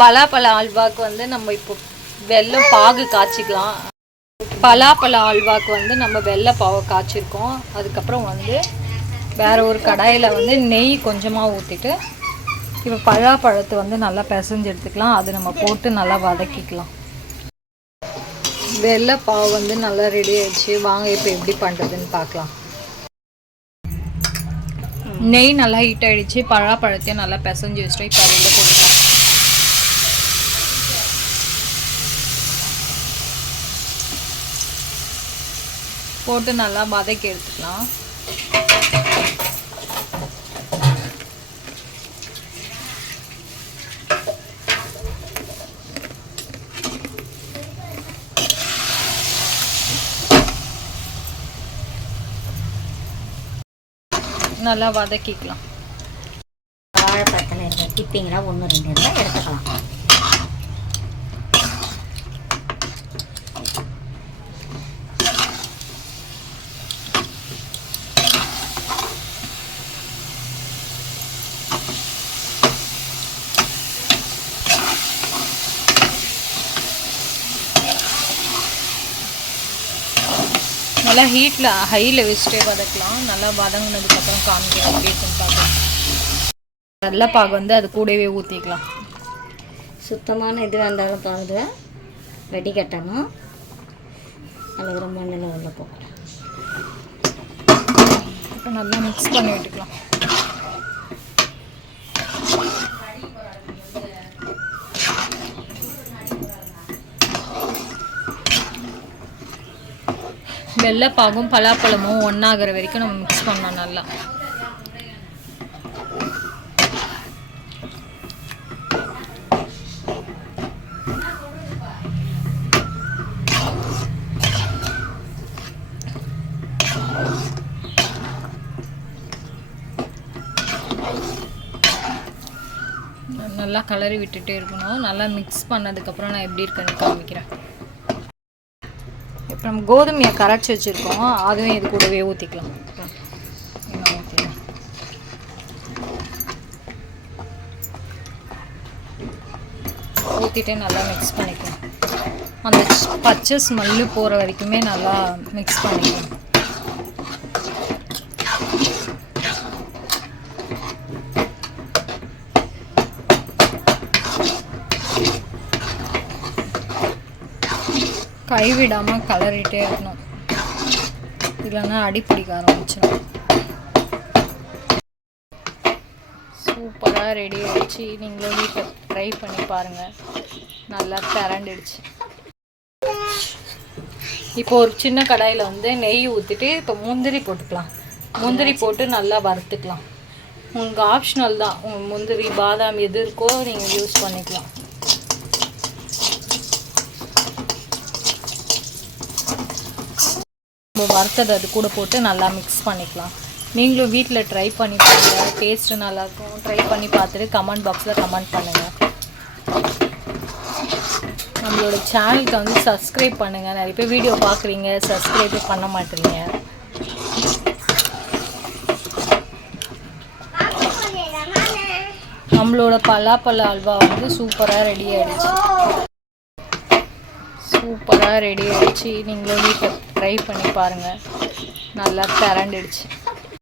பலாப்பழ அல்வாக்கு வந்து நம்ம இப்போ வெல்லம் பாகு காய்ச்சிக்கலாம். பலாப்பழ அல்வாக்கு வந்து நம்ம வெள்ளை பாவை காய்ச்சிருக்கோம். அதுக்கப்புறம் வந்து வேறு ஒரு கடாயில் வந்து நெய் கொஞ்சமாக ஊற்றிட்டு இப்போ பலாப்பழத்தை வந்து நல்லா பிசைஞ்சு எடுத்துக்கலாம். அது நம்ம போட்டு நல்லா வதக்கிக்கலாம். வெள்ளை பாவு வந்து நல்லா ரெடி ஆயிடுச்சு. வாங்க இப்போ எப்படி பண்ணுறதுன்னு பார்க்கலாம். நெய் நல்லா ஹீட் ஆகிடுச்சு. பலாப்பழத்தையும் நல்லா பிசைஞ்சு வச்சுட்டு இப்போ அதில் போட்டுக்கலாம். போட்டு நல்லா வதக்கி எடுத்துக்கலாம். நல்லா வதக்கிக்கலாம். வாழைப்பழத்தில் இருக்க டிப்பிங்கெலாம் 1 2 இருந்தால் எடுத்துக்கலாம். நல்லா ஹையில் வச்சுட்டே வதக்கலாம். நல்லா வதங்கினதுக்கப்புறம் காமிக்கலாம் எப்படி இருக்குன்னு பார்க்கலாம். வெள்ளை பாகு வந்து அது கூடவே ஊற்றிக்கலாம். சுத்தமான இது வேண்டாலும் பாகு வடிகட்டணும். அல்லது ரொம்ப மண்ணில் உள்ள போகலாம். இப்போ நல்லா மிக்ஸ் பண்ணி விட்டுக்கலாம். வெள்ளைப்பாகும் பலாப்பழமும் ஒன்றாகிற வரைக்கும் நம்ம மிக்ஸ் பண்ணலாம். நல்லா நல்லா கலரி விட்டுட்டே இருக்கணும். நல்லா மிக்ஸ் பண்ணதுக்கப்புறம் நான் எப்படி இருக்குன்னு காமிக்கிறேன். இப்போ நம்ம கோதுமையை கரைச்சி வச்சுருக்கோம். அதுவும் இது கூடவே ஊற்றிக்கலாம். ஊற்றிட்டே நல்லா மிக்ஸ் பண்ணிக்கலாம். அந்த பச்சை ஸ்மெல்லு போகிற வரைக்குமே நல்லா மிக்ஸ் பண்ணிக்கலாம். கைவிடாமல் கலரிட்டே இருக்கணும். இல்லைன்னா அடிப்பிடிக்க ஆரம்பிச்சிடும். சூப்பராக ரெடி ஆகிடுச்சு. நீங்களும் வீட்டில் ட்ரை பண்ணி பாருங்கள். நல்லா திரண்டுடுச்சு. இப்போ ஒரு சின்ன கடாயில் வந்து நெய் ஊற்றிட்டு இப்போ முந்திரி போட்டுக்கலாம். முந்திரி போட்டு நல்லா வறுத்துக்கலாம். உங்களுக்கு ஆப்ஷனல் தான். உங்கள் முந்திரி பாதாம் எது இருக்கோ நீங்கள் யூஸ் பண்ணிக்கலாம். வறுத்தது அது கூட போட்டு நல்லா மிக்ஸ் பண்ணிக்கலாம். நீங்களும் வீட்டில் ட்ரை பண்ணி பாருங்கள். டேஸ்ட்டு நல்லாயிருக்கும். ட்ரை பண்ணி பார்த்துட்டு கமெண்ட் பாக்ஸில் கமெண்ட் பண்ணுங்கள். நம்மளோட சேனலுக்கு வந்து சப்ஸ்கிரைப் பண்ணுங்கள். நிறைய பேர் வீடியோ பார்க்குறீங்க, சப்ஸ்கிரைபே பண்ண மாட்டேறீங்க. நம்மளோட பலாப்பழ அல்வா வந்து சூப்பராக ரெடி ஆகிடுச்சு. நீங்களும் வீட்டில் ட்ரை பண்ணி பாருங்கள். நல்லா திரண்டுடுச்சு.